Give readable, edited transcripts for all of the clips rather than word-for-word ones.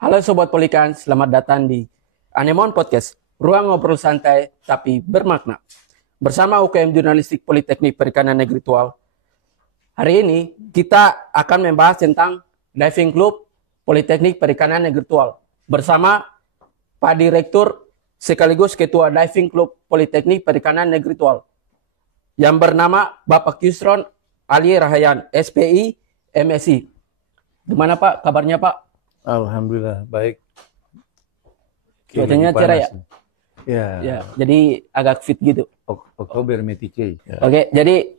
Halo Sobat Polikan, selamat datang di Anemon Podcast, ruang ngobrol santai tapi bermakna. Bersama UKM Jurnalistik Politeknik Perikanan Negeri Tual. Hari ini kita akan membahas tentang Diving Club Politeknik Perikanan Negeri Tual. Bersama Pak Direktur sekaligus Ketua Diving Club Politeknik Perikanan Negeri Tual. Yang bernama Bapak Yusron Ali Rahayan, SPI, MSI. Gimana Pak kabarnya Pak? Alhamdulillah baik. Cuacanya cerah ya? Ya. Jadi agak fit gitu. Oktober Metike. Ya. Oke, jadi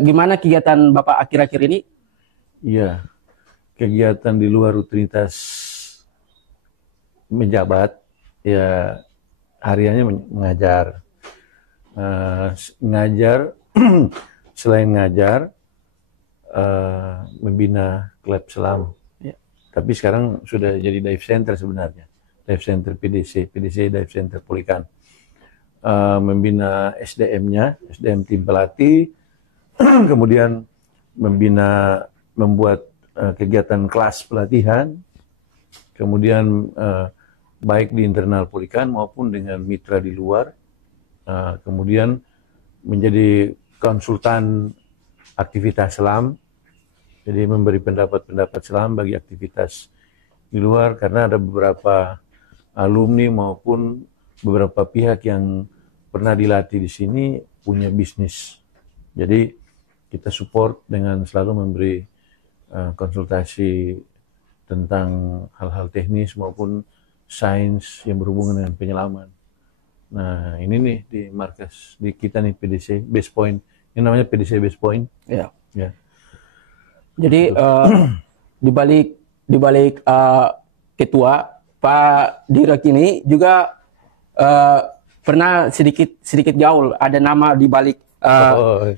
gimana kegiatan Bapak akhir-akhir ini? Iya, kegiatan di luar rutinitas menjabat, ya hariannya mengajar. Selain ngajar, membina klub selam. Ya. Tapi sekarang sudah jadi dive center sebenarnya. Dive center PDC Dive Center Polikan. Membina SDM-nya, SDM tim pelatih, kemudian membuat kegiatan kelas pelatihan, kemudian baik di internal Polikan maupun dengan mitra di luar, kemudian menjadi konsultan aktivitas selam. Jadi memberi pendapat-pendapat selam bagi aktivitas di luar, karena ada beberapa alumni maupun beberapa pihak yang pernah dilatih di sini punya bisnis. Jadi kita support dengan selalu memberi konsultasi tentang hal-hal teknis maupun sains yang berhubungan dengan penyelaman. Nah ini nih di markas di kita nih PDC Base Point, ini namanya PDC Base Point. Ya. Ya. Jadi di balik ketua Pak Direk ini juga pernah sedikit gaul, ada nama di balik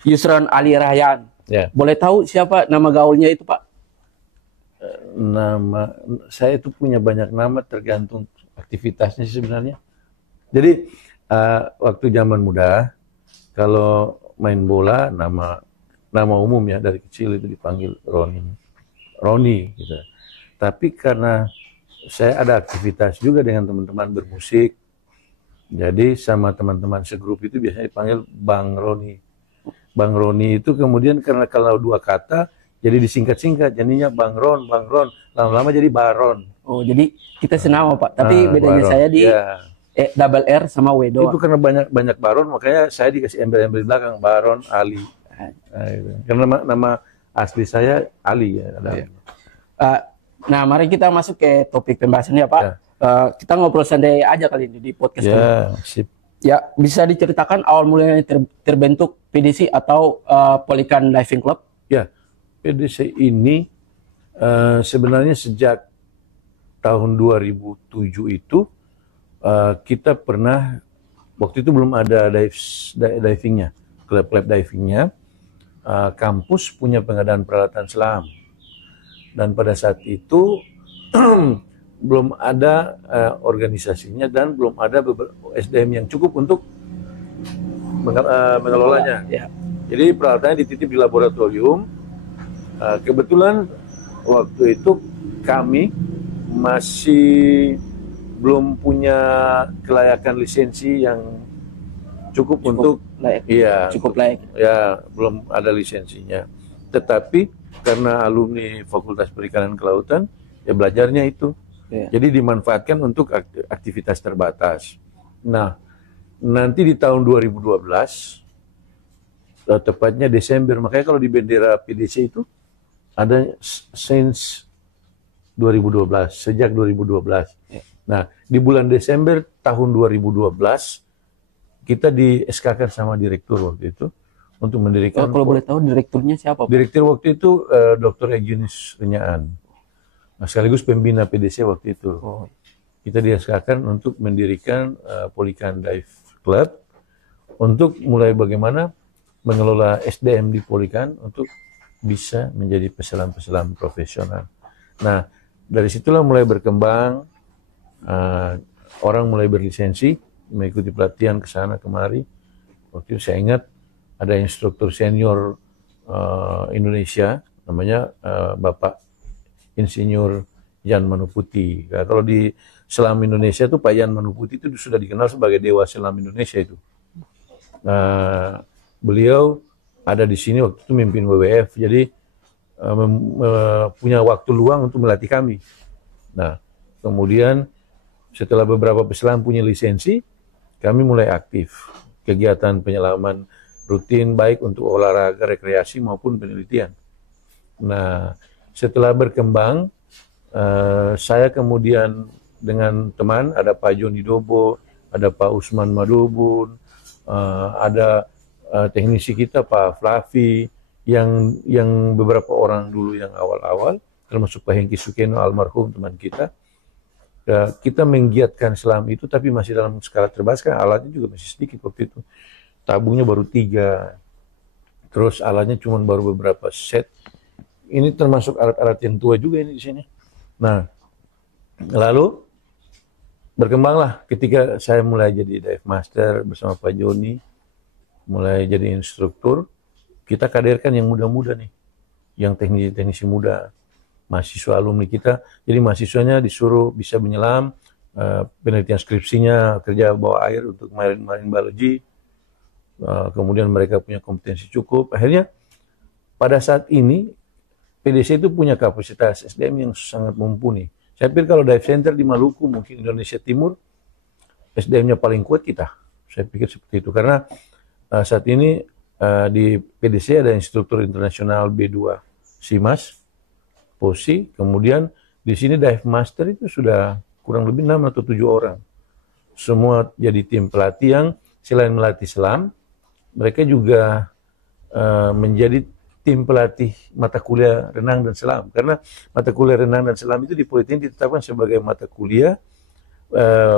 Yusron Ali Rahyan. Ya. Boleh tahu siapa nama gaulnya itu Pak? Nama saya itu punya banyak nama tergantung aktivitasnya sih sebenarnya. Jadi waktu zaman muda kalau main bola nama umum ya, dari kecil itu dipanggil Roni gitu. Tapi karena saya ada aktivitas juga dengan teman-teman bermusik, jadi sama teman-teman segrup itu biasanya dipanggil Bang Roni. Bang Roni itu kemudian karena kalau dua kata jadi disingkat-singkat, jadinya Bang Ron, lama-lama jadi Baron. Oh, jadi kita senama Pak, tapi bedanya Baron. saya di Ya. double R sama W doang. Itu karena banyak Baron, makanya saya dikasih embel-embel di belakang Baron Ali. Nah, gitu. Karena nama asli saya Ali ya. Nah, mari kita masuk ke topik pembahasannya Pak. Ya. Kita ngobrol santai aja kali ini di podcast ini. Ya, sip. Ya, bisa diceritakan awal mulanya terbentuk PDC atau Polikan Diving Club? Ya, PDC ini sebenarnya sejak tahun 2007 itu kita pernah, waktu itu belum ada divingnya, klub divingnya, kampus punya pengadaan peralatan selam. Dan pada saat itu belum ada organisasinya dan belum ada SDM yang cukup untuk mengelolanya. Ya. Jadi peralatannya dititip di laboratorium. Kebetulan waktu itu kami masih belum punya kelayakan lisensi yang cukup untuk layak. Iya, Cukup layak. ya belum ada lisensinya. Tetapi karena alumni Fakultas Perikanan Kelautan, ya belajarnya itu. Ya. Jadi dimanfaatkan untuk aktivitas terbatas. Nah, nanti di tahun 2012, tepatnya Desember, makanya kalau di bendera PDC itu ada since 2012, sejak 2012. Ya. Nah, di bulan Desember tahun 2012, kita di SK-kan sama direktur waktu itu untuk mendirikan. Kalau boleh tahu direkturnya siapa Pak? Direktur waktu itu Dr. Egyonis Renyaan, sekaligus pembina PDC waktu itu. Oh. Kita di SK-kan untuk mendirikan Polikan Dive Club untuk mulai bagaimana mengelola SDM di Polikan untuk bisa menjadi peselam-peselam profesional. Nah, dari situlah mulai berkembang, orang mulai berlisensi, mengikuti pelatihan ke sana kemari. Waktu itu saya ingat ada instruktur senior Indonesia, namanya Bapak Insinyur Yan Manuputi. Nah, kalau di selam Indonesia itu Pak Yan Manuputi itu sudah dikenal sebagai dewa selam Indonesia itu. Nah, beliau ada di sini waktu itu memimpin WWF, jadi punya waktu luang untuk melatih kami. Nah, kemudian setelah beberapa peselam punya lisensi, kami mulai aktif kegiatan penyelaman rutin baik untuk olahraga, rekreasi maupun penelitian. Nah, setelah berkembang, saya kemudian dengan teman, ada Pak Joni Dobo, ada Pak Usman Madubun, ada teknisi kita Pak Flavi, yang beberapa orang dulu yang awal-awal, termasuk Pak Hengki Sukeno almarhum teman kita. Kita menggiatkan selam itu, tapi masih dalam skala terbatas, kan alatnya juga masih sedikit waktu itu. Tabungnya baru 3, terus alatnya cuma baru beberapa set. Ini termasuk alat-alat yang tua juga ini di sini. Nah, lalu berkembanglah ketika saya mulai jadi dive master bersama Pak Joni, mulai jadi instruktur, kita kaderkan yang muda-muda nih, yang teknisi-teknisi muda, mahasiswa alumni kita. Jadi mahasiswanya disuruh bisa menyelam, penelitian skripsinya kerja bawah air untuk marine biology, kemudian mereka punya kompetensi cukup. Akhirnya pada saat ini PDC itu punya kapasitas SDM yang sangat mumpuni. Saya pikir kalau dive center di Maluku, mungkin Indonesia Timur, SDM-nya paling kuat kita. Saya pikir seperti itu. Karena saat ini di PDC ada instruktur internasional B2 SIMAS, POSI, kemudian di sini dive master itu sudah kurang lebih 6 atau 7 orang. Semua jadi tim pelatih yang selain melatih selam, mereka juga menjadi tim pelatih mata kuliah renang dan selam. Karena mata kuliah renang dan selam itu di Politeknik ditetapkan sebagai mata kuliah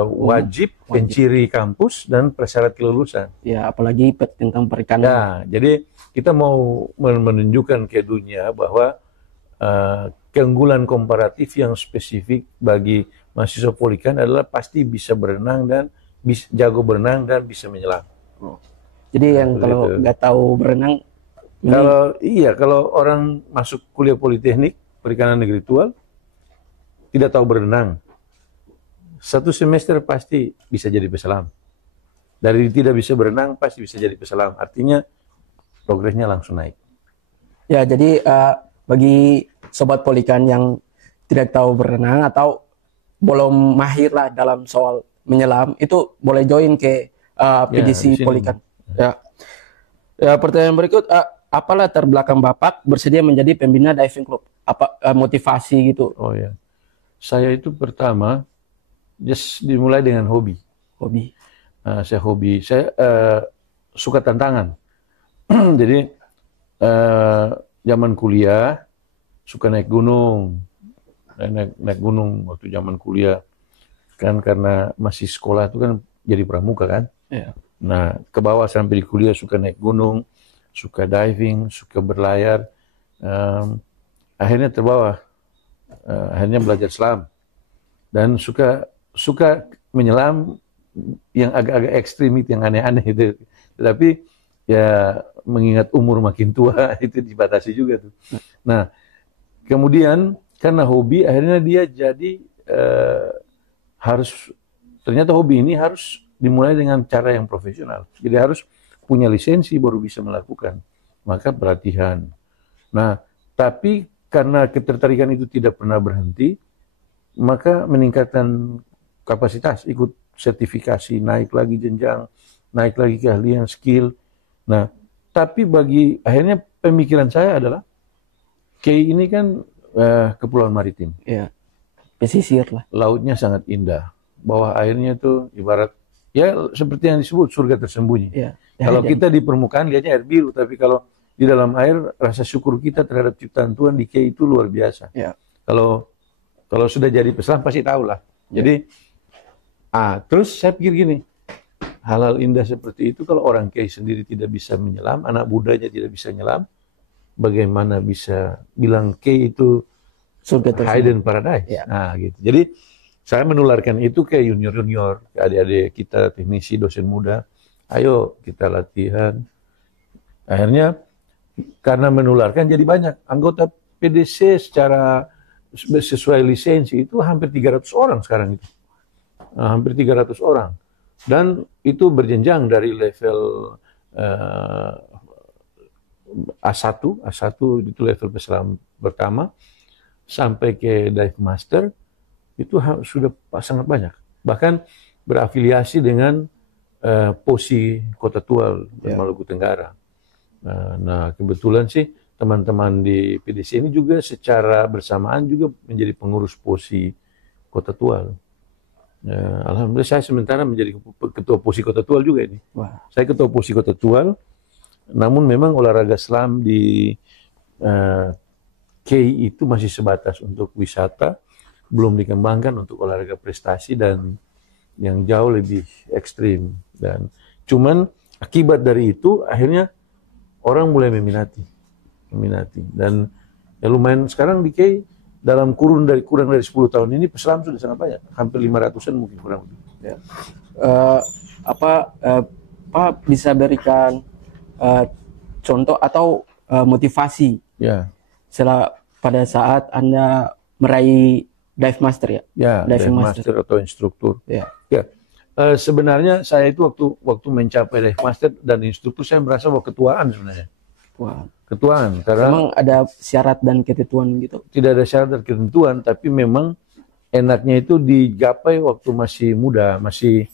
wajib, penciri kampus dan persyarat kelulusan. Ya, apalagi tentang perikanan. Nah, jadi kita mau menunjukkan ke dunia bahwa keunggulan komparatif yang spesifik bagi mahasiswa Polikan adalah pasti bisa berenang dan jago berenang dan bisa menyelam. Jadi yang kalau nggak tahu berenang, kalau orang masuk kuliah Politeknik Perikanan Negeri Tual tidak tahu berenang, 1 semester pasti bisa jadi peselam. Dari tidak bisa berenang pasti bisa jadi peselam. Artinya progresnya langsung naik. Ya, jadi bagi sobat Polikan yang tidak tahu berenang atau belum mahir lah dalam soal menyelam, itu boleh join ke PDC Polikan. Ya, pertanyaan berikut, apa latar belakang Bapak bersedia menjadi pembina diving club? Apa motivasi gitu? Oh ya, saya itu pertama dimulai dengan hobi. Saya suka tantangan. Jadi zaman kuliah suka naik gunung, naik gunung waktu zaman kuliah kan, karena masih sekolah itu kan jadi pramuka kan. Yeah. Nah, ke bawah sampai di kuliah suka naik gunung, suka diving, suka berlayar. Akhirnya terbawa, akhirnya belajar selam dan suka menyelam yang agak-agak ekstrim itu, yang aneh-aneh itu. Tetapi ya mengingat umur makin tua itu dibatasi juga tuh. Nah, kemudian karena hobi akhirnya dia jadi ternyata hobi ini harus dimulai dengan cara yang profesional. Jadi harus punya lisensi baru bisa melakukan. Maka pelatihan. Nah, tapi karena ketertarikan itu tidak pernah berhenti, maka meningkatkan kapasitas, ikut sertifikasi, naik lagi jenjang, naik lagi keahlian, skill. Nah, tapi akhirnya pemikiran saya adalah, KI ini kan kepulauan maritim. Ya, pesisir lah. Lautnya sangat indah. Bawah airnya itu ibarat, ya seperti yang disebut surga tersembunyi. Ya. Kalau kita di permukaan lihatnya air biru, tapi kalau di dalam air rasa syukur kita terhadap ciptaan Tuhan di KI itu luar biasa. Ya. Kalau sudah jadi peselam pasti tahu lah. Jadi, terus saya pikir gini, hal-hal indah seperti itu kalau orang KI sendiri tidak bisa menyelam, anak mudanya tidak bisa menyelam, bagaimana bisa bilang KI itu surga hidden paradise? Ya. Nah, gitu. Jadi saya menularkan itu ke junior-junior, ke adik-adik kita, teknisi, dosen muda. Ayo kita latihan. Akhirnya karena menularkan jadi banyak anggota PDC secara sesuai lisensi itu hampir 300 orang sekarang itu. Hampir 300 orang. Dan itu berjenjang dari level A1 itu level peselam pertama, sampai ke Dive Master, itu sudah sangat banyak. Bahkan berafiliasi dengan POSI Kota Tual Maluku Tenggara. Nah, kebetulan sih teman-teman di PDC ini juga secara bersamaan juga menjadi pengurus POSI Kota Tual. Alhamdulillah saya sementara menjadi ketua POSI Kota Tual juga ini. Wah. Saya ketua POSI Kota Tual, namun memang olahraga selam di KEI itu masih sebatas untuk wisata, belum dikembangkan untuk olahraga prestasi dan yang jauh lebih ekstrim. Dan cuman akibat dari itu akhirnya orang mulai meminati. Dan ya lumayan sekarang di KEI dalam kurang dari 10 tahun ini peselam sudah sangat banyak, hampir 500-an mungkin kurang lebih. Ya. Pak bisa berikan contoh atau motivasi setelah pada saat Anda meraih Dive Master ya? Ya, Dive Master atau instruktur. Ya. Sebenarnya saya itu waktu mencapai Dive Master dan instruktur saya merasa bahwa ketuaan sebenarnya. Wah. Ketuaan, karena memang ada syarat dan ketentuan gitu? Tidak ada syarat dan ketentuan, tapi memang enaknya itu digapai waktu masih muda, masih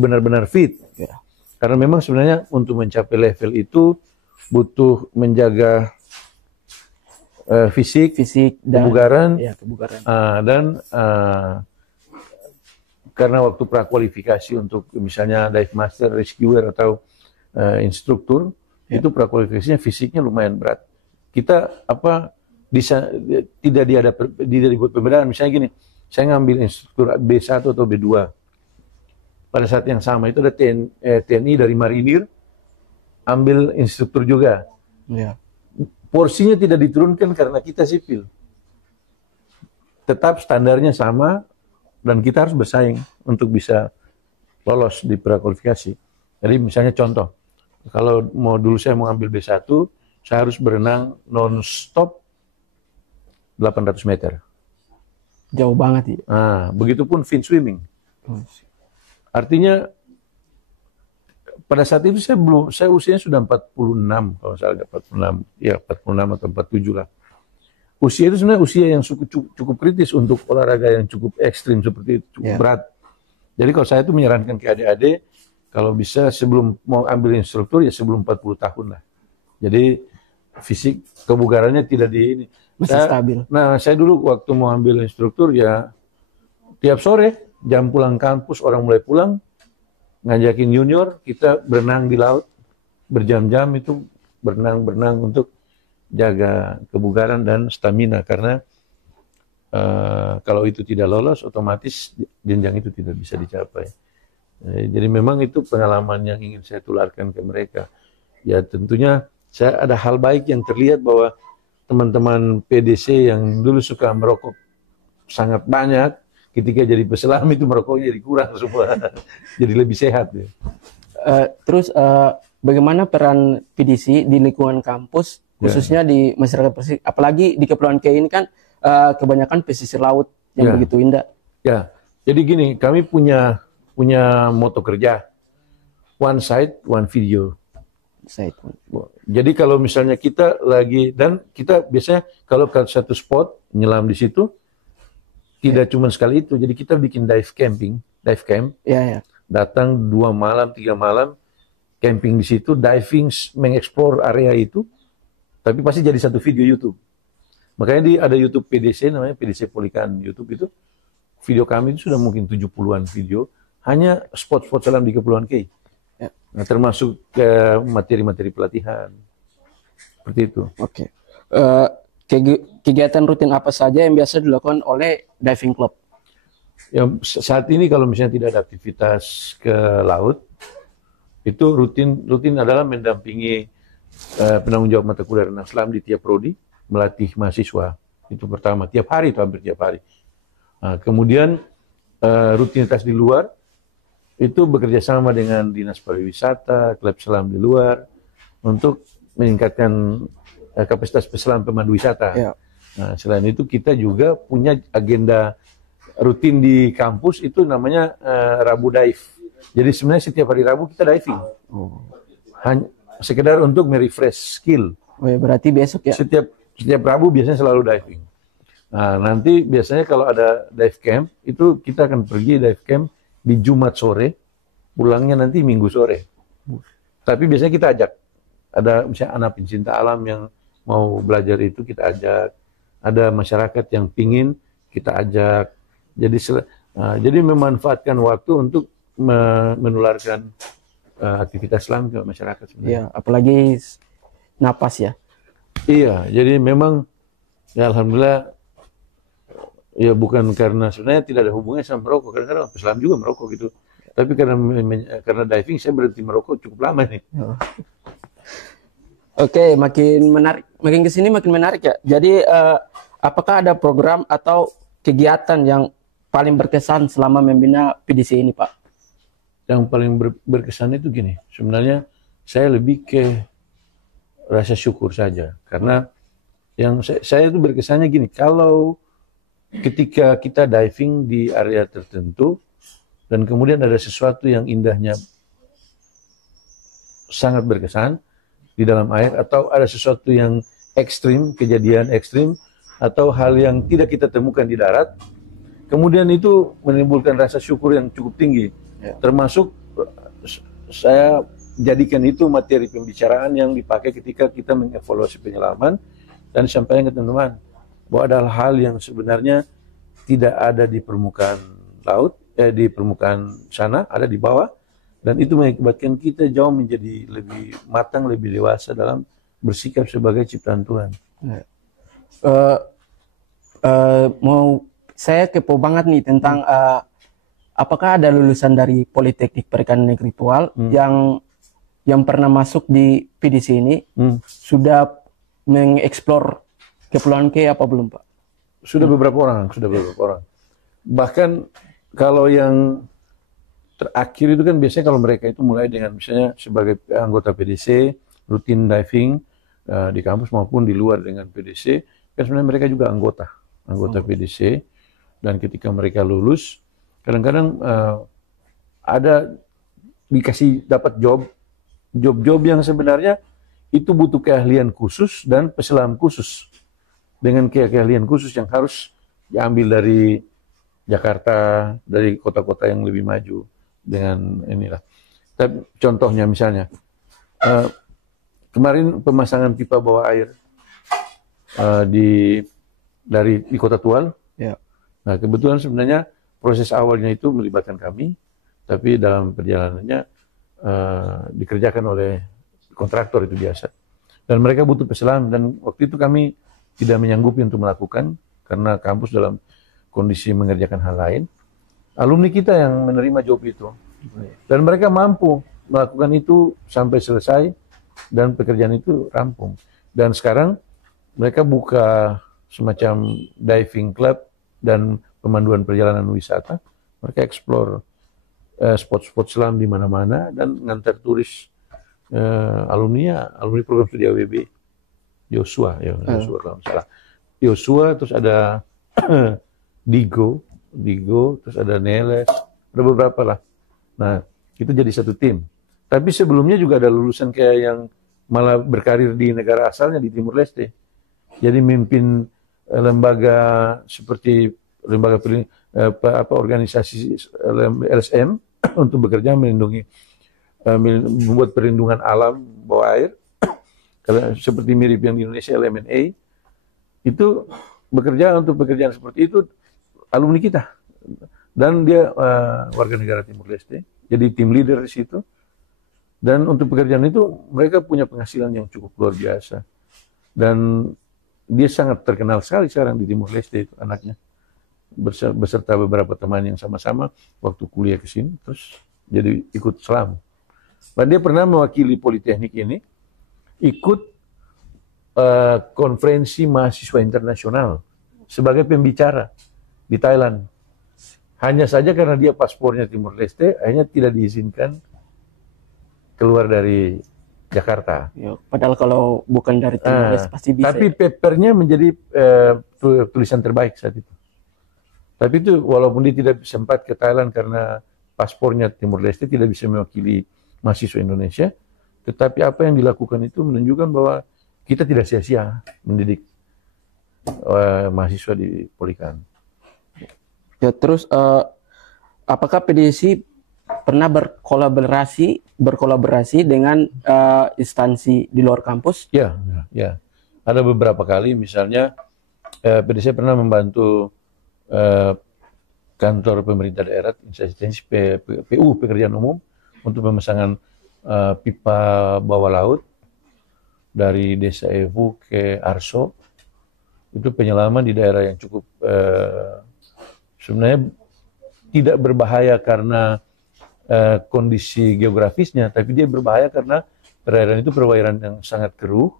benar-benar fit. Ya. Karena memang sebenarnya untuk mencapai level itu butuh menjaga fisik dan kebugaran, dan karena waktu prakualifikasi untuk misalnya Dive Master, Rescuer atau instruktur, itu prakualifikasinya fisiknya lumayan berat. Kita tidak dibuat pembedaan. Misalnya gini, saya ngambil instruktur B1 atau B2. Pada saat yang sama itu ada TNI dari Marinir ambil instruktur juga. Ya. Porsinya tidak diturunkan karena kita sipil. Tetap standarnya sama dan kita harus bersaing untuk bisa lolos di prakualifikasi. Jadi misalnya contoh, kalau dulu saya mau ambil B1, saya harus berenang non-stop 800 meter. Jauh banget ya? Nah, begitupun fin swimming. Artinya, pada saat itu saya usianya sudah 46, kalau saya agak 46, ya 46 atau 47 lah. Usia itu sebenarnya usia yang cukup kritis untuk olahraga yang cukup ekstrim seperti itu, cukup berat. Jadi kalau saya itu menyarankan ke adik-adik, kalau bisa sebelum mau ambil instruktur ya sebelum 40 tahun lah. Jadi fisik kebugarannya tidak masih stabil. Nah, saya dulu waktu mau ambil instruktur ya tiap sore jam pulang kampus orang mulai pulang ngajakin junior kita berenang di laut berjam-jam itu berenang untuk jaga kebugaran dan stamina karena kalau itu tidak lolos otomatis jenjang itu tidak bisa dicapai. Jadi memang itu pengalaman yang ingin saya tularkan ke mereka. Ya tentunya saya ada hal baik yang terlihat bahwa teman-teman PDC yang dulu suka merokok sangat banyak, ketika jadi peselam itu merokoknya jadi kurang semua. Jadi lebih sehat. Ya. Terus bagaimana peran PDC di lingkungan kampus, khususnya di masyarakat pesisir, apalagi di Kepulauan KEI ini kan kebanyakan pesisir laut yang begitu indah. Ya, jadi gini, kami punya moto kerja, one side, one video. Jadi kalau misalnya kita lagi, dan kita biasanya kalau ke satu spot, nyelam di situ, tidak cuma sekali itu, jadi kita bikin dive camp, datang 2 malam, 3 malam, camping di situ, diving, mengeksplor area itu, tapi pasti jadi satu video YouTube. Makanya ada YouTube PDC, namanya PDC Polikan YouTube itu, video kami itu sudah mungkin 70-an video, hanya spot-spot selam di Kepulauan KEI. Nah, termasuk materi-materi pelatihan. Seperti itu. Oke. Kegiatan rutin apa saja yang biasa dilakukan oleh diving club? Ya, saat ini kalau misalnya tidak ada aktivitas ke laut, itu rutin adalah mendampingi penanggung jawab mata kuliah renang selam di tiap prodi, melatih mahasiswa. Itu pertama, tiap hari itu hampir tiap hari. Nah, kemudian rutinitas di luar, itu bekerja sama dengan Dinas Pariwisata, klub selam di luar, untuk meningkatkan kapasitas peselam pemandu wisata. Nah, selain itu kita juga punya agenda rutin di kampus itu namanya Rabu Dive. Jadi sebenarnya setiap hari Rabu kita diving. Hanya sekedar untuk merefresh skill. Oh ya, berarti besok ya. Setiap Rabu biasanya selalu diving. Nah, nanti biasanya kalau ada dive camp, itu kita akan pergi dive camp di Jumat sore, pulangnya nanti Minggu sore. Tapi biasanya kita ajak. Ada misalnya anak pencinta alam yang mau belajar itu kita ajak. Ada masyarakat yang pingin kita ajak. Jadi memanfaatkan waktu untuk menularkan aktivitas Islam ke masyarakat sebenarnya. Iya, apalagi napas ya. Iya, jadi memang ya alhamdulillah ya bukan karena sebenarnya tidak ada hubungannya sama merokok. Kadang-kadang Islam juga merokok gitu. Tapi karena diving saya berhenti merokok cukup lama nih. Oh. Oke, makin menarik, makin kesini makin menarik ya. Jadi apakah ada program atau kegiatan yang paling berkesan selama membina PDC ini, Pak? Yang paling berkesan itu gini, sebenarnya saya lebih ke rasa syukur saja. Karena yang saya itu berkesannya gini, kalau ketika kita diving di area tertentu, dan kemudian ada sesuatu yang indahnya sangat berkesan di dalam air, atau ada sesuatu yang ekstrim, kejadian ekstrim, atau hal yang tidak kita temukan di darat, kemudian itu menimbulkan rasa syukur yang cukup tinggi. Ya. Termasuk saya jadikan itu materi pembicaraan yang dipakai ketika kita mengevaluasi penyelaman dan sampaikan ke teman-teman bahwa ada hal yang sebenarnya tidak ada di permukaan laut, di permukaan sana, ada di bawah, dan itu mengakibatkan kita jauh menjadi lebih matang, lebih dewasa dalam bersikap sebagai ciptaan Tuhan. Saya kepo banget nih tentang apakah ada lulusan dari Politeknik Perikanan Negritual yang pernah masuk di PDC ini sudah mengeksplor Kepulauan K apa belum, Pak? Sudah beberapa orang. Bahkan kalau yang terakhir itu kan biasanya kalau mereka itu mulai dengan misalnya sebagai anggota PDC, rutin diving di kampus maupun di luar dengan PDC, kan sebenarnya mereka juga anggota PDC, dan ketika mereka lulus, kadang-kadang ada dikasih dapat job yang sebenarnya itu butuh keahlian khusus dan peselam khusus dengan keahlian khusus yang harus diambil dari Jakarta, dari kota-kota yang lebih maju dengan inilah. Tapi contohnya misalnya kemarin pemasangan pipa bawah air di Kota Tual. Ya. Nah, kebetulan sebenarnya proses awalnya itu melibatkan kami, tapi dalam perjalanannya dikerjakan oleh kontraktor itu biasa. Dan mereka butuh peselam, dan waktu itu kami tidak menyanggupi untuk melakukan karena kampus dalam kondisi mengerjakan hal lain. Alumni kita yang menerima job itu, dan mereka mampu melakukan itu sampai selesai dan pekerjaan itu rampung. Dan sekarang mereka buka semacam diving club dan pemanduan perjalanan wisata. Mereka explore spot-spot selam di mana-mana dan ngantar turis alumni program studi AWB. Yosua kalau salah. Yosua, terus ada Digo, terus ada Neles, ada beberapa lah. Nah, itu jadi satu tim. Tapi sebelumnya juga ada lulusan kayak yang malah berkarir di negara asalnya di Timur Leste. Jadi mimpin lembaga seperti organisasi LSM untuk bekerja membuat perlindungan alam bawah air. Kalau seperti mirip yang di Indonesia LMNA, itu bekerja untuk pekerjaan seperti itu alumni kita, dan dia warga negara Timur Leste, jadi tim leader di situ. Dan untuk pekerjaan itu mereka punya penghasilan yang cukup luar biasa, dan dia sangat terkenal sekali sekarang di Timur Leste itu anaknya, beserta beberapa teman yang sama-sama waktu kuliah ke sini, terus jadi ikut selam. Dan dia pernah mewakili Politeknik ini ikut konferensi mahasiswa internasional sebagai pembicara di Thailand. Hanya saja karena dia paspornya Timur Leste, akhirnya tidak diizinkan keluar dari Jakarta. Ya, padahal kalau bukan dari Timor Leste pasti bisa. Tapi Ya. papernya menjadi tulisan terbaik saat itu. Tapi itu walaupun dia tidak sempat ke Thailand karena paspornya Timor Leste tidak bisa mewakili mahasiswa Indonesia, tetapi apa yang dilakukan itu menunjukkan bahwa kita tidak sia-sia mendidik mahasiswa di Polikan. Ya, terus apakah PDSI pernah berkolaborasi dengan instansi di luar kampus? Ya. Ada beberapa kali, misalnya PDSI pernah membantu kantor pemerintah daerah, instansi PU, pekerjaan umum, untuk pemasangan pipa bawah laut dari Desa Ewu ke Arso. Itu penyelaman di daerah yang cukup sebenarnya tidak berbahaya karena kondisi geografisnya, tapi dia berbahaya karena perairan itu perairan yang sangat keruh,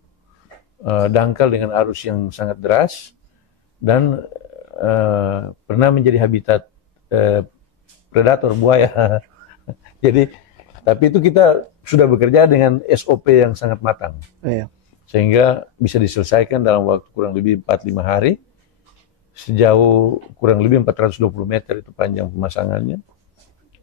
dangkal dengan arus yang sangat deras, dan pernah menjadi habitat predator buaya. Jadi, tapi itu kita sudah bekerja dengan SOP yang sangat matang. Iya. Sehingga bisa diselesaikan dalam waktu kurang lebih 4-5 hari, sejauh kurang lebih 420 meter itu panjang pemasangannya.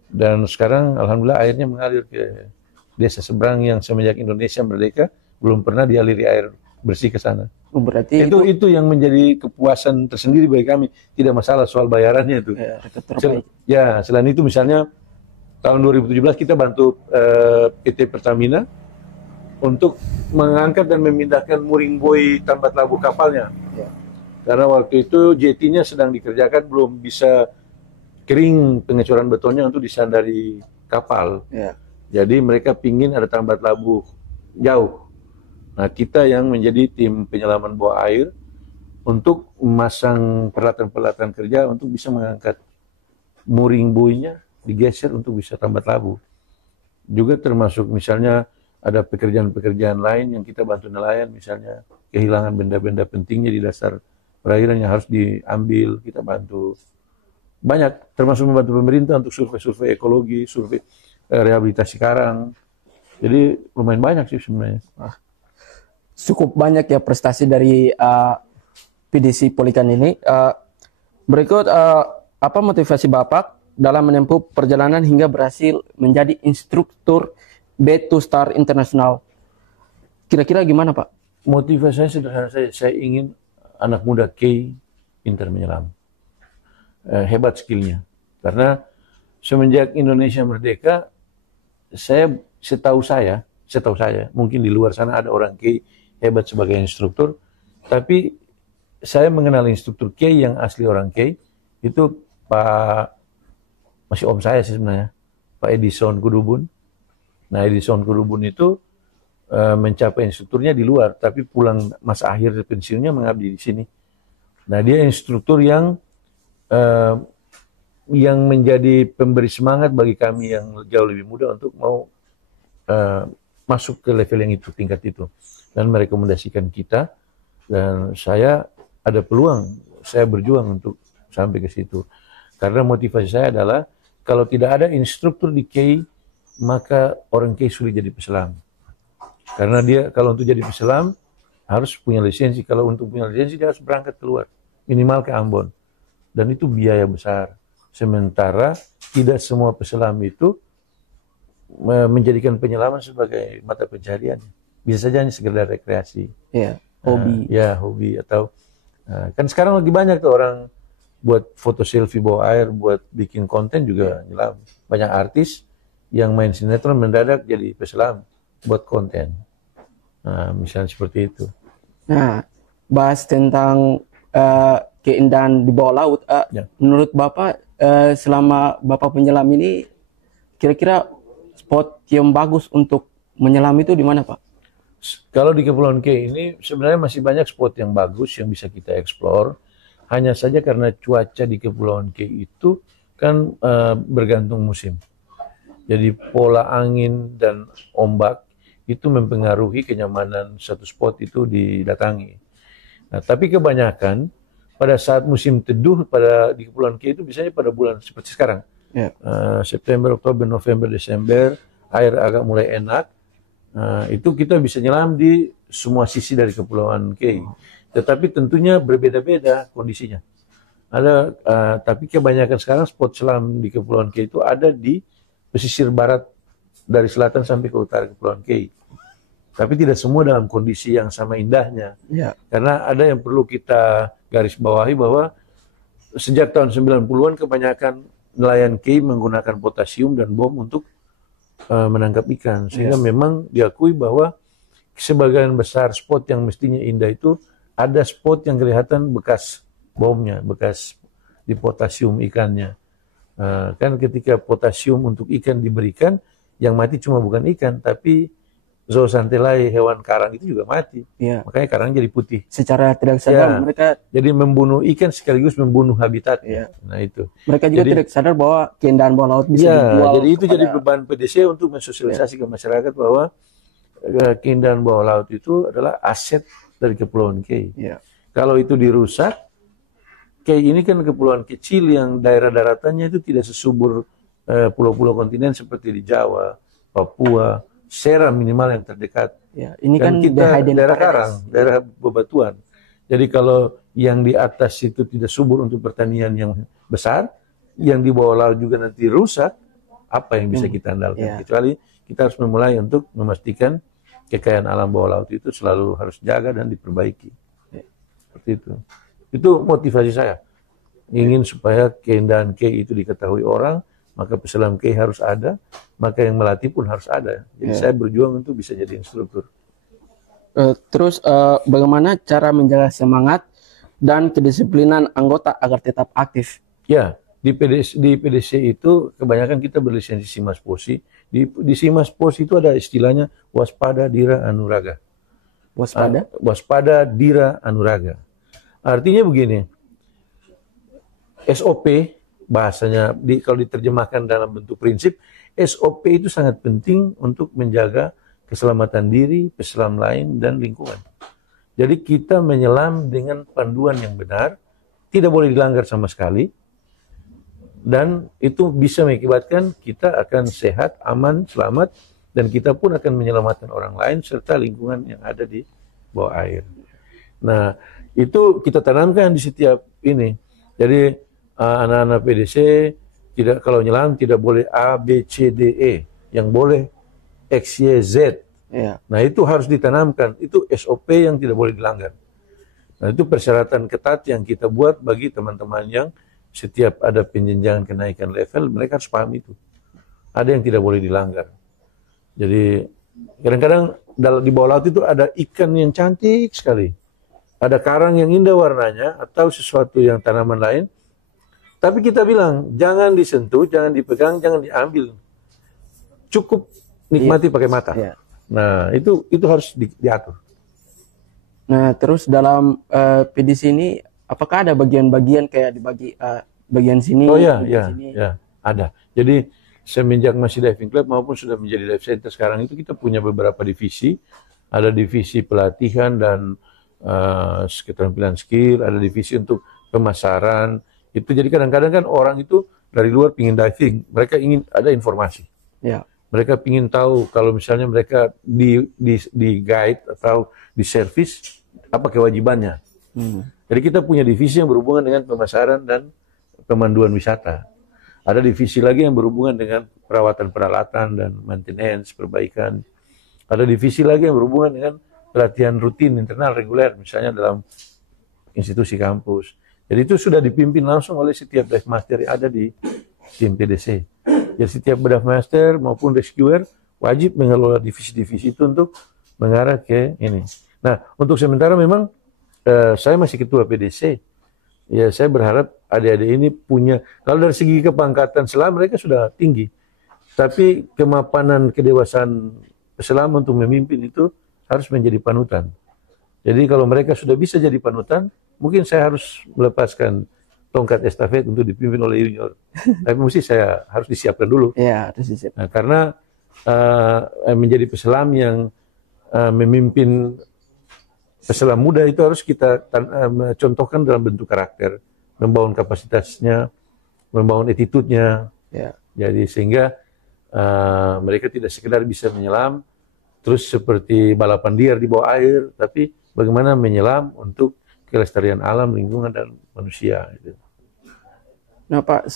Dan sekarang alhamdulillah airnya mengalir ke desa seberang yang semenjak Indonesia merdeka belum pernah dialiri air bersih ke sana. Berarti Itu yang menjadi kepuasan tersendiri bagi kami. Tidak masalah soal bayarannya itu. Ya, selain itu misalnya tahun 2017 kita bantu PT Pertamina untuk mengangkat dan memindahkan mooring buoy tambat labu kapalnya. Ya. Karena waktu itu jetinya sedang dikerjakan, belum bisa kering pengecoran betonnya untuk disandari kapal. Ya. Jadi mereka pingin ada tambat labu jauh. Nah, kita yang menjadi tim penyelaman bawah air untuk memasang peralatan-peralatan kerja untuk bisa mengangkat mooring buoy-nya, digeser untuk bisa tambat labu. Juga termasuk misalnya ada pekerjaan-pekerjaan lain yang kita bantu nelayan, misalnya kehilangan benda-benda pentingnya di dasar perairan yang harus diambil, kita bantu. Banyak, termasuk membantu pemerintah untuk survei-survei ekologi, survei rehabilitasi karang. Jadi lumayan banyak sih sebenarnya. Cukup banyak ya prestasi dari PDSI Polikan ini. Berikut apa motivasi Bapak dalam menempuh perjalanan hingga berhasil menjadi instruktur B2 Star International? Kira-kira gimana, Pak? Motivasi saya sederhana saja. Saya ingin anak muda pintar menyelam. Hebat skillnya. Karena semenjak Indonesia merdeka, setahu saya, mungkin di luar sana ada orang hebat sebagai instruktur, tapi saya mengenal instruktur yang asli orang itu masih om saya sih sebenarnya, Pak Edison Kudubun. Nah, Edison Kudubun itu mencapai instrukturnya di luar, tapi pulang masa akhir pensiunnya mengabdi di sini. Nah, dia instruktur yang menjadi pemberi semangat bagi kami yang jauh lebih muda untuk mau masuk ke level yang itu, tingkat itu, dan merekomendasikan kita. Dan saya ada peluang, saya berjuang untuk sampai ke situ. Karena motivasi saya adalah kalau tidak ada instruktur di maka orang sulit jadi peselam. Karena dia kalau untuk jadi peselam harus punya lisensi. Kalau untuk punya lisensi dia harus berangkat keluar, minimal ke Ambon. Dan itu biaya besar. Sementara tidak semua peselam itu menjadikan penyelaman sebagai mata pencaharian. Bisa saja hanya sekedar rekreasi. Ya, hobi. Hobi atau kan sekarang lagi banyak tuh orang buat foto selfie bawah air, buat bikin konten juga nyelam. Banyak artis yang main sinetron mendadak jadi peselam buat konten. Nah, misalnya seperti itu. Nah, bahas tentang keindahan di bawah laut. Menurut Bapak, selama Bapak penyelam ini, kira-kira spot yang bagus untuk menyelam itu di mana, Pak? Kalau di Kepulauan ini sebenarnya masih banyak spot yang bagus yang bisa kita eksplor. Hanya saja karena cuaca di Kepulauan itu kan bergantung musim. Jadi pola angin dan ombak itu mempengaruhi kenyamanan satu spot itu didatangi. Nah, tapi kebanyakan pada saat musim teduh di Kepulauan itu biasanya pada bulan seperti sekarang. September, Oktober, November, Desember, air agak mulai enak. itu kita bisa nyelam di semua sisi dari Kepulauan Kei. Tetapi tentunya berbeda-beda kondisinya. Tapi kebanyakan sekarang spot selam di Kepulauan Kei itu ada di pesisir barat dari selatan sampai ke utara Kepulauan Kei. Tapi tidak semua dalam kondisi yang sama indahnya. Ya. Karena ada yang perlu kita garis bawahi bahwa sejak tahun 90-an kebanyakan nelayan Kei menggunakan potasium dan bom untuk menangkap ikan. Sehingga memang diakui bahwa sebagian besar spot yang mestinya indah itu ada spot yang kelihatan bekas bomnya, bekas di potasium ikannya. Kan ketika potasium untuk ikan diberikan, yang mati cuma bukan ikan, tapi zooxanthellae, hewan karang itu juga mati. Ya. Makanya karang jadi putih. Secara tidak sadar mereka jadi membunuh ikan sekaligus membunuh habitat. Ya. Nah itu. Mereka juga tidak sadar bahwa keindahan bawah laut bisa dijual. Jadi itu jadi beban PDC untuk mensosialisasi ke masyarakat bahwa keindahan bawah laut itu adalah aset dari Kepulauan Kei. Ya. Kalau itu dirusak, Kei ini kan kepulauan kecil yang daerah daratannya itu tidak sesubur pulau-pulau kontinen seperti di Jawa, Papua, Seram minimal yang terdekat. Ya, ini kan kita daerah karang, daerah bebatuan. Jadi kalau yang di atas itu tidak subur untuk pertanian yang besar, yang di bawah laut juga nanti rusak, apa yang bisa kita andalkan? Kecuali kita harus memulai untuk memastikan kekayaan alam bawah laut itu selalu harus jaga dan diperbaiki. Seperti itu. Itu motivasi saya. Ingin supaya keindahan Kei itu diketahui orang, maka peselam Kei harus ada, maka yang melatih pun harus ada. Jadi saya berjuang untuk bisa jadi instruktur. Terus bagaimana cara menjaga semangat dan kedisiplinan anggota agar tetap aktif? Ya, di PDC itu kebanyakan kita berlisensi Simas Posi. Di Simas Posi itu ada istilahnya waspada, dira, anuraga. Waspada, dira, anuraga. Artinya begini, SOP bahasanya kalau diterjemahkan dalam bentuk prinsip, SOP itu sangat penting untuk menjaga keselamatan diri, peselam lain, dan lingkungan. Jadi kita menyelam dengan panduan yang benar, tidak boleh dilanggar sama sekali, dan itu bisa mengakibatkan kita akan sehat, aman, selamat, dan kita pun akan menyelamatkan orang lain serta lingkungan yang ada di bawah air. Nah, itu kita tanamkan di setiap ini. Jadi anak-anak PDC tidak, kalau nyelam tidak boleh A, B, C, D, E. Yang boleh X, Y, Z. Ya. Nah itu harus ditanamkan. Itu SOP yang tidak boleh dilanggar. Nah itu persyaratan ketat yang kita buat bagi teman-teman yang setiap ada penjenjangan kenaikan level, mereka harus paham itu. Ada yang tidak boleh dilanggar. Jadi kadang-kadang di bawah laut itu ada ikan yang cantik sekali. Ada karang yang indah warnanya atau sesuatu yang tanaman lain. Tapi kita bilang, jangan disentuh, jangan dipegang, jangan diambil. Cukup nikmati pakai mata. Iya. Nah, itu harus diatur. Nah, terus dalam PDC ini, apakah ada bagian-bagian kayak dibagi bagian sini? Oh ya, sini? ya, ada. Jadi, semenjak masih diving club maupun sudah menjadi dive center sekarang itu kita punya beberapa divisi. Ada divisi pelatihan dan keterampilan skill, ada divisi untuk pemasaran. Itu jadi kadang-kadang kan orang itu dari luar pingin diving, mereka ingin ada informasi. Ya. Mereka ingin tahu kalau misalnya mereka di guide atau di service apa kewajibannya. Jadi kita punya divisi yang berhubungan dengan pemasaran dan pemanduan wisata. Ada divisi lagi yang berhubungan dengan perawatan peralatan dan maintenance, perbaikan. Ada divisi lagi yang berhubungan dengan pelatihan rutin internal reguler, misalnya dalam institusi kampus. Jadi itu sudah dipimpin langsung oleh setiap dive master yang ada di tim PDC. Jadi setiap dive master maupun rescuer wajib mengelola divisi-divisi itu untuk mengarah ke ini. Nah, untuk sementara memang saya masih ketua PDC. Ya, saya berharap adik-adik ini punya, kalau dari segi kepangkatan selam mereka sudah tinggi. Tapi kemapanan kedewasaan peselam untuk memimpin itu harus menjadi panutan. Jadi kalau mereka sudah bisa jadi panutan, mungkin saya harus melepaskan tongkat estafet untuk dipimpin oleh junior. Tapi mesti saya harus disiapkan dulu. Ya, harus disiapkan. Nah, karena menjadi peselam yang memimpin peselam muda itu harus kita contohkan dalam bentuk karakter, membangun kapasitasnya, membangun attitude-nya. Ya. Jadi sehingga mereka tidak sekedar bisa menyelam, terus seperti balapan liar di bawah air, tapi bagaimana menyelam untuk kelestarian alam, lingkungan, dan manusia. Gitu. Nah Pak,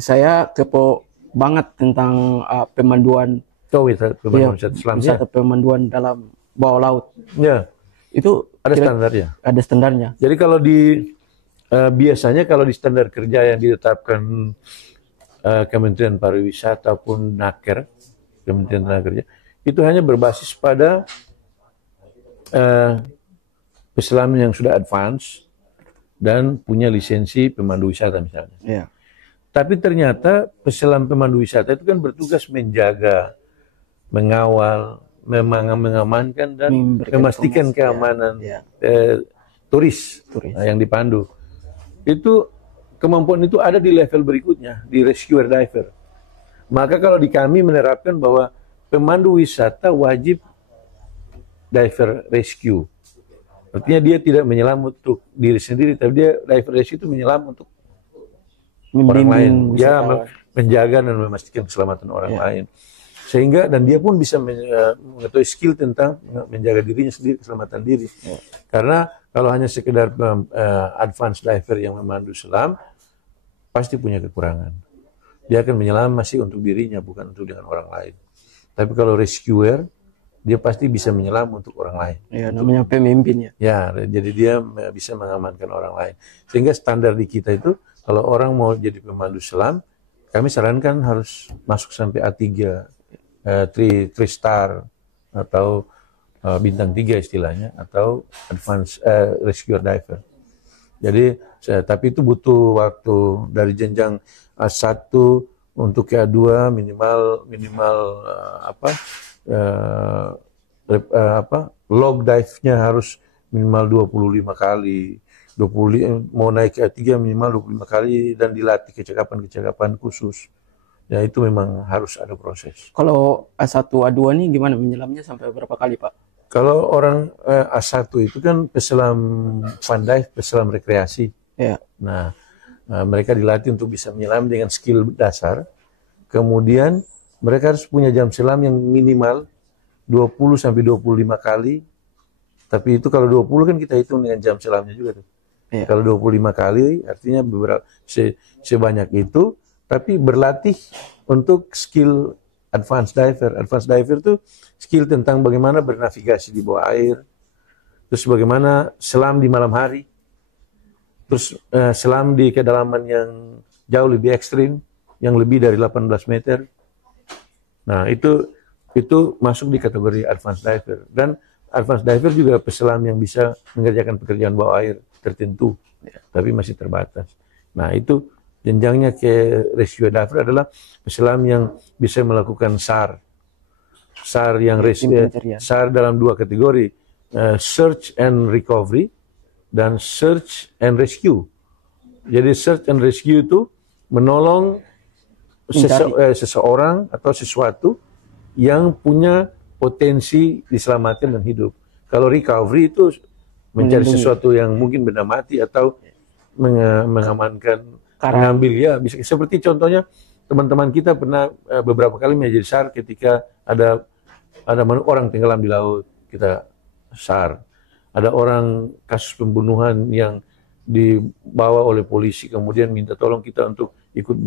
saya kepo banget tentang pemanduan wisata pemanduan dalam bawah laut. Ya, itu ada standarnya. Ada standarnya. Jadi kalau biasanya kalau di standar kerja yang ditetapkan Kementerian Pariwisata pun Naker, Kementerian Tenaga Kerja, itu hanya berbasis pada peselam yang sudah advance dan punya lisensi pemandu wisata misalnya. Ya. Tapi ternyata peselam pemandu wisata itu kan bertugas menjaga, mengawal, mengamankan dan memastikan keamanan turis yang dipandu. Itu kemampuan itu ada di level berikutnya, di rescuer diver. Maka kalau di kami menerapkan bahwa pemandu wisata wajib diver rescue. Artinya dia tidak menyelam untuk diri sendiri, tapi dia diver rescue itu menyelam untuk orang lain, ya, menjaga dan memastikan keselamatan orang lain. Sehingga dan dia pun bisa mengetahui skill tentang menjaga dirinya sendiri, keselamatan diri. Karena kalau hanya sekedar advance diver yang memandu selam, pasti punya kekurangan. Dia akan menyelam masih untuk dirinya, bukan untuk dengan orang lain. Tapi kalau rescuer, dia pasti bisa menyelam untuk orang lain. Ya, namanya pemimpin ya. Ya, jadi dia bisa mengamankan orang lain. Sehingga standar di kita itu, kalau orang mau jadi pemandu selam, kami sarankan harus masuk sampai A3, 3 star, atau bintang 3 istilahnya, atau advance rescue diver. Jadi, tapi itu butuh waktu dari jenjang A1 untuk ke A2 minimal log dive-nya harus minimal 25 kali. 20 mau naik ke A3 minimal 25 kali dan dilatih kecakapan khusus. Ya itu memang harus ada proses. Kalau A1, A2 nih gimana menyelamnya sampai berapa kali Pak? Kalau orang A1 itu kan peselam fun dive, peselam rekreasi. Ya. Nah, mereka dilatih untuk bisa menyelam dengan skill dasar. Kemudian mereka harus punya jam selam yang minimal 20 sampai 25 kali. Tapi itu kalau 20 kan kita hitung dengan jam selamnya juga tuh. Ya. Kalau 25 kali artinya sebanyak itu, tapi berlatih untuk skill advance diver. Advance diver itu skill tentang bagaimana bernavigasi di bawah air, terus bagaimana selam di malam hari, terus selam di kedalaman yang jauh lebih ekstrim, yang lebih dari 18 meter. Nah itu masuk di kategori advance diver. Dan advance diver juga peselam yang bisa mengerjakan pekerjaan bawah air tertentu, tapi masih terbatas. Nah itu jenjangnya ke rescue diver adalah peselam yang bisa melakukan SAR. SAR yang SAR dalam 2 kategori, search and recovery dan search and rescue. Jadi search and rescue itu menolong seseorang atau sesuatu yang punya potensi diselamatkan dan hidup. Kalau recovery itu mencari sesuatu yang mungkin benda mati atau mengamankan, mengambil, ya bisa seperti contohnya teman-teman kita pernah beberapa kali menjadi SAR ketika ada orang tenggelam di laut, kita SAR. Ada orang kasus pembunuhan yang dibawa oleh polisi, kemudian minta tolong kita untuk ikut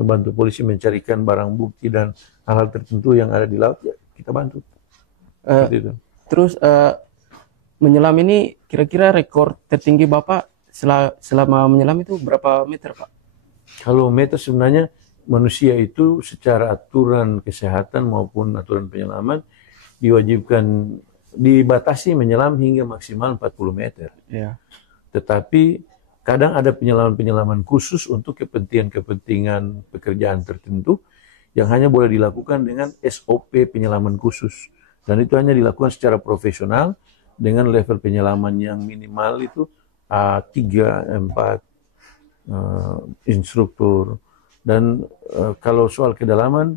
membantu polisi mencarikan barang bukti dan hal-hal tertentu yang ada di laut, ya kita bantu. Itu. Terus menyelam ini kira-kira rekor tertinggi Bapak selama menyelam itu berapa meter Pak? Kalau meter sebenarnya manusia itu secara aturan kesehatan maupun aturan penyelaman diwajibkan dibatasi menyelam hingga maksimal 40 meter. Ya. Tetapi kadang ada penyelaman-penyelaman khusus untuk kepentingan pekerjaan tertentu yang hanya boleh dilakukan dengan SOP penyelaman khusus. Dan itu hanya dilakukan secara profesional dengan level penyelaman yang minimal itu A3, A4, instruktur. Dan kalau soal kedalaman,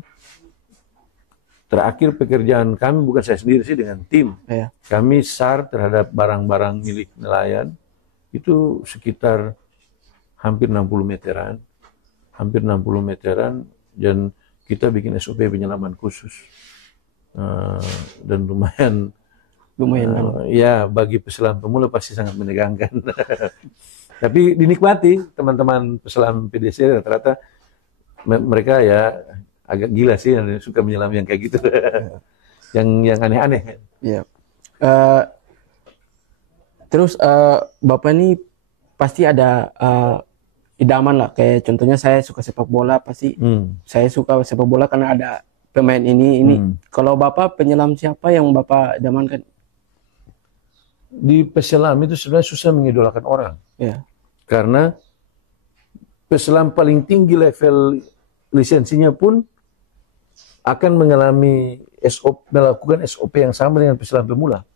terakhir pekerjaan kami, bukan saya sendiri sih, dengan tim. Ya. Kami SAR terhadap barang-barang milik nelayan, itu sekitar hampir 60 meteran. Hampir 60 meteran, dan kita bikin SOP penyelaman khusus. dan lumayan ya bagi peselam pemula pasti sangat menegangkan. Tapi dinikmati teman-teman peselam PDC rata-rata mereka ya agak gila sih yang suka menyelam yang kayak gitu. yang aneh-aneh. Ya. Terus Bapak ini pasti ada idaman lah, kayak contohnya saya suka sepak bola, pasti saya suka sepak bola karena ada pemain ini. Kalau Bapak penyelam siapa yang Bapak idamankan? Di peselam itu sebenarnya susah mengidolakan orang. Ya. Karena peselam paling tinggi level lisensinya pun akan melakukan SOP yang sama dengan peselam pemula.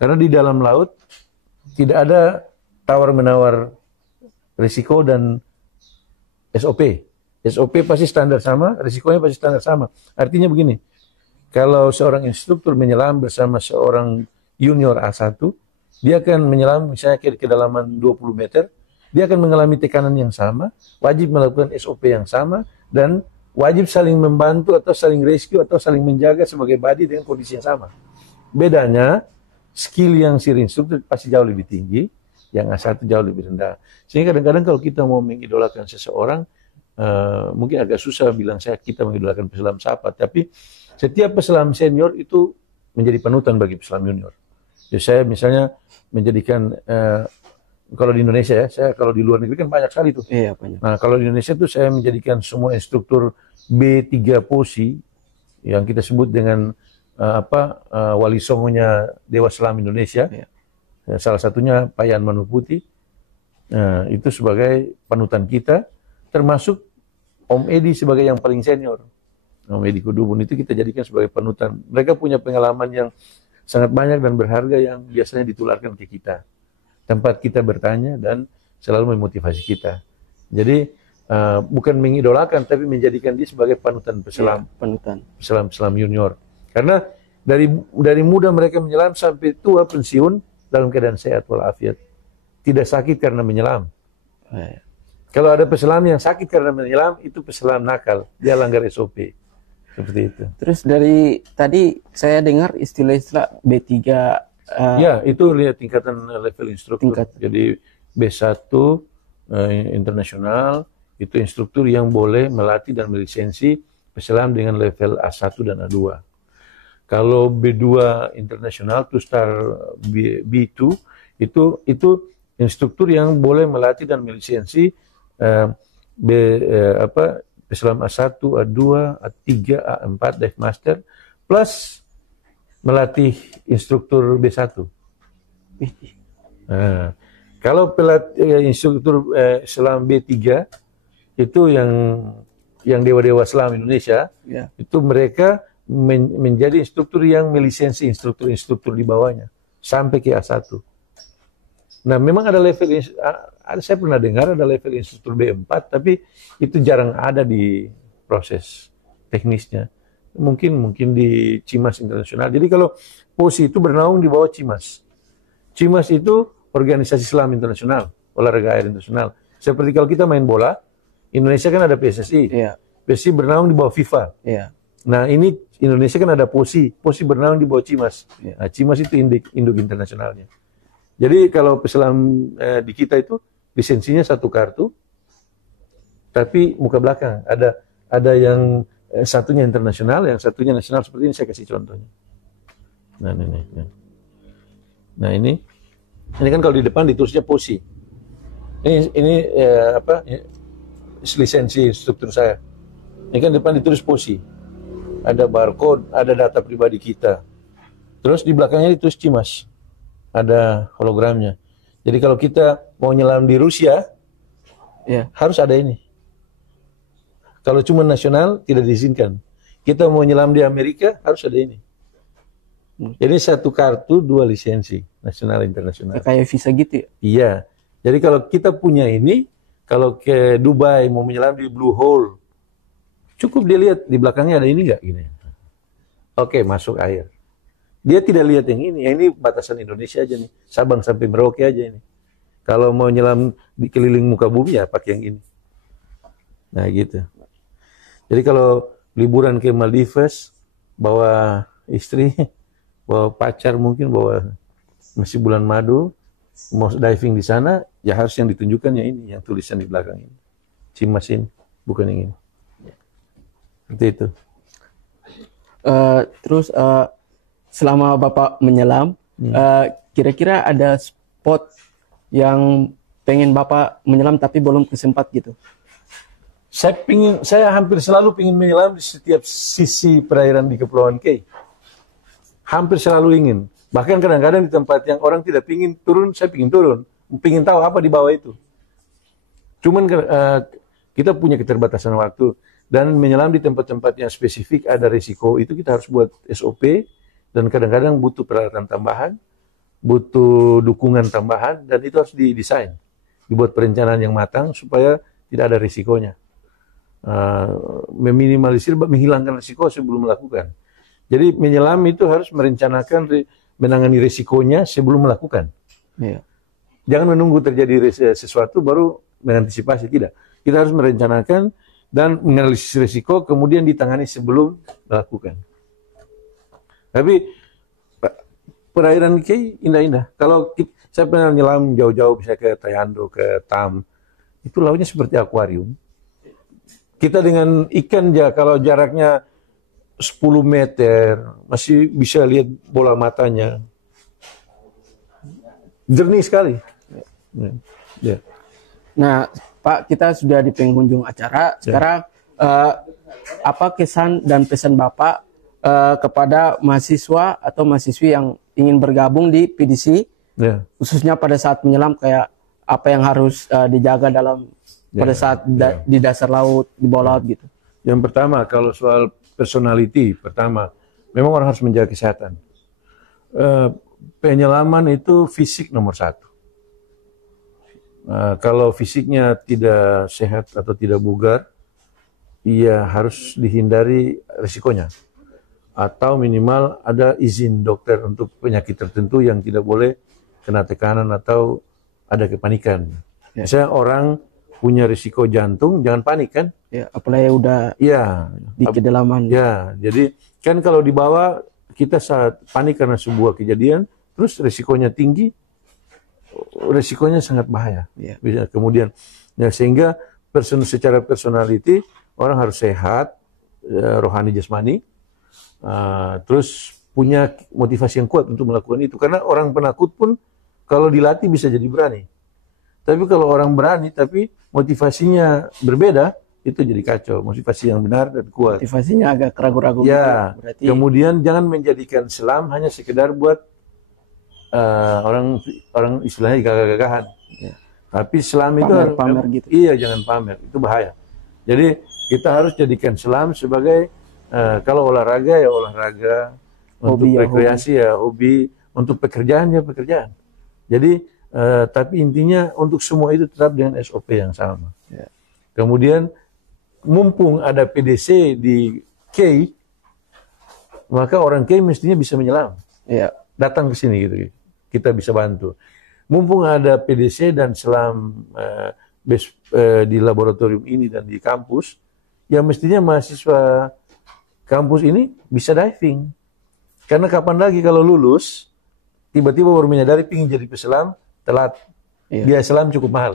Karena di dalam laut tidak ada tawar-menawar risiko dan SOP. SOP pasti standar sama, risikonya pasti standar sama. Artinya begini, kalau seorang instruktur menyelam bersama seorang junior A1, dia akan menyelam misalnya ke kedalaman 20 meter, dia akan mengalami tekanan yang sama, wajib melakukan SOP yang sama, dan wajib saling membantu atau saling rescue atau saling menjaga sebagai body dengan kondisi yang sama. Bedanya, skill yang si instruktur pasti jauh lebih tinggi, yang A1 jauh lebih rendah. Sehingga kadang-kadang kalau kita mau mengidolakan seseorang, mungkin agak susah bilang kita mengidolakan peselam siapa, tapi setiap peselam senior itu menjadi panutan bagi peselam junior. Jadi saya misalnya menjadikan kalau di Indonesia ya, saya kalau di luar negeri kan banyak sekali tuh. Iya, banyak. Nah, kalau di Indonesia tuh saya menjadikan semua instruktur B3 POSI yang kita sebut dengan wali songonya Dewa Selam Indonesia. Iya. Salah satunya Pak Yan Manuputi. Itu sebagai panutan kita, termasuk Om Edi sebagai yang paling senior. Om Edi Kudubun itu kita jadikan sebagai panutan. Mereka punya pengalaman yang sangat banyak dan berharga yang biasanya ditularkan ke kita. Tempat kita bertanya dan selalu memotivasi kita. Jadi bukan mengidolakan, tapi menjadikan dia sebagai panutan peselam. Ya, panutan. Peselam junior. Karena dari muda mereka menyelam sampai tua pensiun dalam keadaan sehat walafiat. Tidak sakit karena menyelam. Ya. Kalau ada peselam yang sakit karena menyelam, itu peselam nakal. Dia langgar SOP. Seperti itu. Terus dari tadi saya dengar istilah-istilah B3. Ya, itu lihat tingkatan level instruktur. Jadi B1 internasional itu instruktur yang boleh melatih dan melisensi peselam dengan level A1 dan A2. Kalau B2 internasional, two star B2 itu instruktur yang boleh melatih dan melisensi peselam A1, A2, A3, A4, dive master, plus melatih instruktur B1. Nah, kalau instruktur selam B3 itu yang dewa-dewa selam Indonesia, ya. Itu mereka menjadi instruktur yang melisensi instruktur-instruktur di bawahnya sampai ke A1. Nah, memang ada level, saya pernah dengar ada level instruktur B4, tapi itu jarang ada di proses teknisnya. Mungkin di CIMAS Internasional. Jadi kalau POSI itu bernaung di bawah CIMAS. CIMAS itu organisasi selam internasional, olahraga air internasional. Seperti kalau kita main bola, Indonesia kan ada PSSI. Yeah. PSSI bernaung di bawah FIFA. Yeah. Nah, ini Indonesia kan ada POSI. POSI bernaung di bawah CIMAS. Yeah. Nah, CIMAS itu induk internasionalnya. Jadi kalau peselam di kita itu lisensinya satu kartu, tapi muka belakang. Ada yang satunya internasional, yang satunya nasional, seperti ini saya kasih contohnya. Nah ini kan kalau di depan ditulisnya POSI. Ini lisensi instruktur saya. Ini kan di depan ditulis POSI. Ada barcode, ada data pribadi kita. Terus di belakangnya ditulis CIMAS. Ada hologramnya. Jadi kalau kita mau nyelam di Rusia, ya harus ada ini. Kalau cuma nasional, tidak diizinkan. Kita mau nyelam di Amerika, harus ada ini. Jadi satu kartu, dua lisensi, nasional internasional. Kayak visa gitu ya? Iya. Jadi kalau kita punya ini, kalau ke Dubai mau menyelam di Blue Hole, cukup dia lihat di belakangnya ada ini nggak? Gini. Oke, masuk air. Dia tidak lihat yang ini batasan Indonesia aja nih. Sabang sampai Merauke aja ini. Kalau mau nyelam di keliling muka bumi ya pakai yang ini. Nah gitu. Jadi kalau liburan ke Maldives bawa istri, bawa pacar mungkin, bawa masih bulan madu, mau diving di sana, ya harus yang ditunjukkan ya ini, yang tulisan di belakang ini. Cimas ini, bukan yang ini. Seperti itu. Terus selama Bapak menyelam, kira-kira ada spot yang pengen Bapak menyelam tapi belum kesempat gitu? Saya hampir selalu ingin menyelam di setiap sisi perairan di Kepulauan Kei. Hampir selalu ingin. Bahkan kadang-kadang di tempat yang orang tidak ingin turun, saya ingin turun. Ingin tahu apa di bawah itu. Cuman kita punya keterbatasan waktu. Dan menyelam di tempat-tempat yang spesifik ada risiko. Itu kita harus buat SOP. Dan kadang-kadang butuh peralatan tambahan. Butuh dukungan tambahan. Dan itu harus didesain. Dibuat perencanaan yang matang supaya tidak ada risikonya. Meminimalisir, menghilangkan risiko sebelum melakukan. Jadi menyelam itu harus merencanakan, menangani risikonya sebelum melakukan. Iya. Jangan menunggu terjadi sesuatu baru mengantisipasi, tidak. Kita harus merencanakan dan menganalisis risiko, kemudian ditangani sebelum melakukan. Tapi perairan Kei indah-indah. Kalau saya pernah menyelam jauh-jauh, bisa ke Tayando, ke Tam, itu lautnya seperti akuarium. Kita dengan ikan kalau jaraknya 10 meter, masih bisa lihat bola matanya. Jernih sekali. Ya. Nah, Pak, kita sudah di penghujung acara. Sekarang, apa kesan dan pesan Bapak kepada mahasiswa atau mahasiswi yang ingin bergabung di PDC, khususnya pada saat menyelam, kayak apa yang harus dijaga dalam pada saat di dasar laut, di bawah laut gitu? Yang pertama, kalau soal personality, pertama, memang orang harus menjaga kesehatan. Penyelaman itu fisik nomor 1. Kalau fisiknya tidak sehat atau tidak bugar, ia harus dihindari risikonya. Atau minimal ada izin dokter untuk penyakit tertentu yang tidak boleh kena tekanan atau ada kepanikan. Misalnya orang punya risiko jantung, jangan panik kan? Ya, apalagi udah di kedalaman. Ya, jadi kan kalau di bawah kita saat panik karena sebuah kejadian, terus risikonya tinggi, risikonya sangat bahaya. Ya. Bisa kemudian, ya sehingga secara personality orang harus sehat, rohani jasmani, terus punya motivasi yang kuat untuk melakukan itu. Karena orang penakut pun kalau dilatih bisa jadi berani. Tapi kalau orang berani tapi motivasinya berbeda, itu jadi kacau. Motivasi yang benar dan kuat. Motivasinya agak ragu-ragu. Ya, gitu, berarti. Kemudian jangan menjadikan selam hanya sekedar buat orang istilahnya gagah-gagahan. Ya. Tapi selam itu pamer gitu. Iya, jangan pamer. Itu bahaya. Jadi kita harus jadikan selam sebagai kalau olahraga ya olahraga, hobi, untuk rekreasi ya hobi, untuk pekerjaan ya pekerjaan. Jadi tapi intinya untuk semua itu tetap dengan SOP yang sama. Ya. Kemudian mumpung ada PDC di Kei, maka orang Kei mestinya bisa menyelam. Ya. Datang ke sini gitu. Kita bisa bantu. Mumpung ada PDC dan selam di laboratorium ini dan di kampus, ya mestinya mahasiswa kampus ini bisa diving. Karena kapan lagi kalau lulus, tiba-tiba baru menyadari ingin jadi peselam, telat. Biaya selam cukup mahal.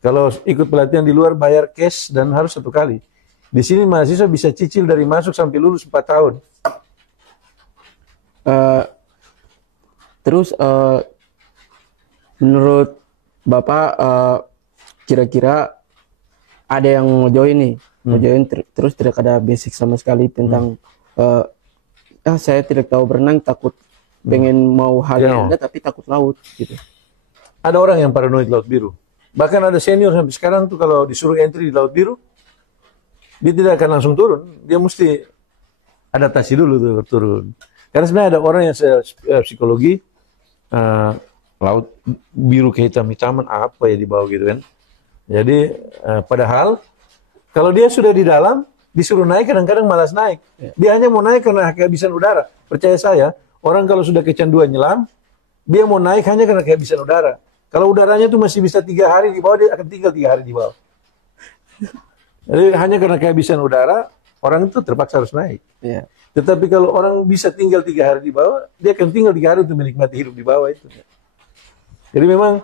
Kalau ikut pelatihan di luar bayar cash dan harus 1 kali. Di sini mahasiswa bisa cicil dari masuk sampai lulus 4 tahun. Terus menurut Bapak kira-kira ada yang mau join nih, mau join terus tidak ada basic sama sekali tentang saya tidak tahu berenang, takut pengen mau hal yang ada tapi takut laut gitu. Ada orang yang paranoid laut biru. Bahkan ada senior sampai sekarang tuh kalau disuruh entry di laut biru, dia tidak akan langsung turun. Dia mesti adaptasi dulu tuh turun. Karena sebenarnya ada orang yang psikologi laut biru kehitam-hitaman apa ya di bawah gitu kan. Jadi padahal kalau dia sudah di dalam disuruh naik kadang-kadang malas naik. Dia hanya mau naik karena kehabisan udara. Percaya saya, orang kalau sudah kecanduan nyelam, dia mau naik hanya karena kehabisan udara. Kalau udaranya tuh masih bisa 3 hari di bawah, dia akan tinggal 3 hari di bawah. Jadi hanya karena kehabisan udara, orang itu terpaksa harus naik. Iya. Tetapi kalau orang bisa tinggal 3 hari di bawah, dia akan tinggal 3 hari untuk menikmati hidup di bawah itu. Jadi memang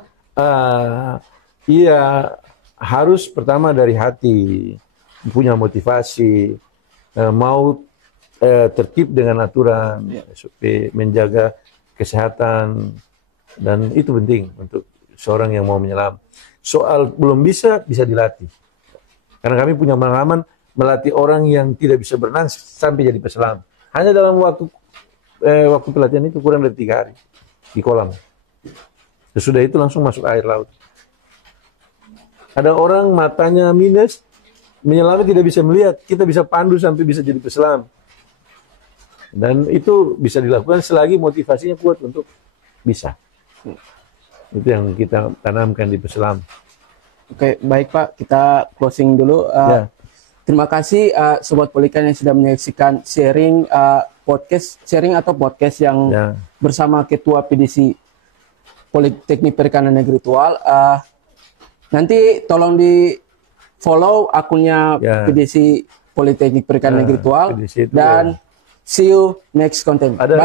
ia harus pertama dari hati, punya motivasi, mau tertib dengan aturan, SOP, menjaga kesehatan, dan itu penting untuk seorang yang mau menyelam. Soal belum bisa dilatih. Karena kami punya pengalaman melatih orang yang tidak bisa berenang sampai jadi peselam. Hanya dalam waktu pelatihan itu kurang dari 3 hari di kolam. Sesudah itu langsung masuk air laut. Ada orang matanya minus, menyelamnya tidak bisa melihat. Kita bisa pandu sampai bisa jadi peselam. Dan itu bisa dilakukan selagi motivasinya kuat untuk bisa. Itu yang kita tanamkan di peselam. Oke, baik Pak, kita closing dulu. Ya. Terima kasih Sobat Polikan yang sudah menyaksikan sharing podcast yang bersama Ketua PDC Politeknik Perikanan Negeri Tual. Nanti tolong di follow akunnya PDC Politeknik Perikanan Negeri Tual dan see you next content. Ada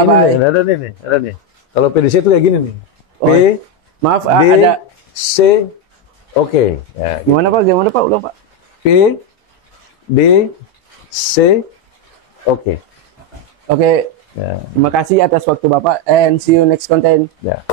nih. Kalau PDC itu kayak gini nih. Ada C. Oke. Ya, Gimana Pak? Ulang Pak. P, B, C, oke. Oke. Ya. Terima kasih atas waktu Bapak and see you next content. Ya.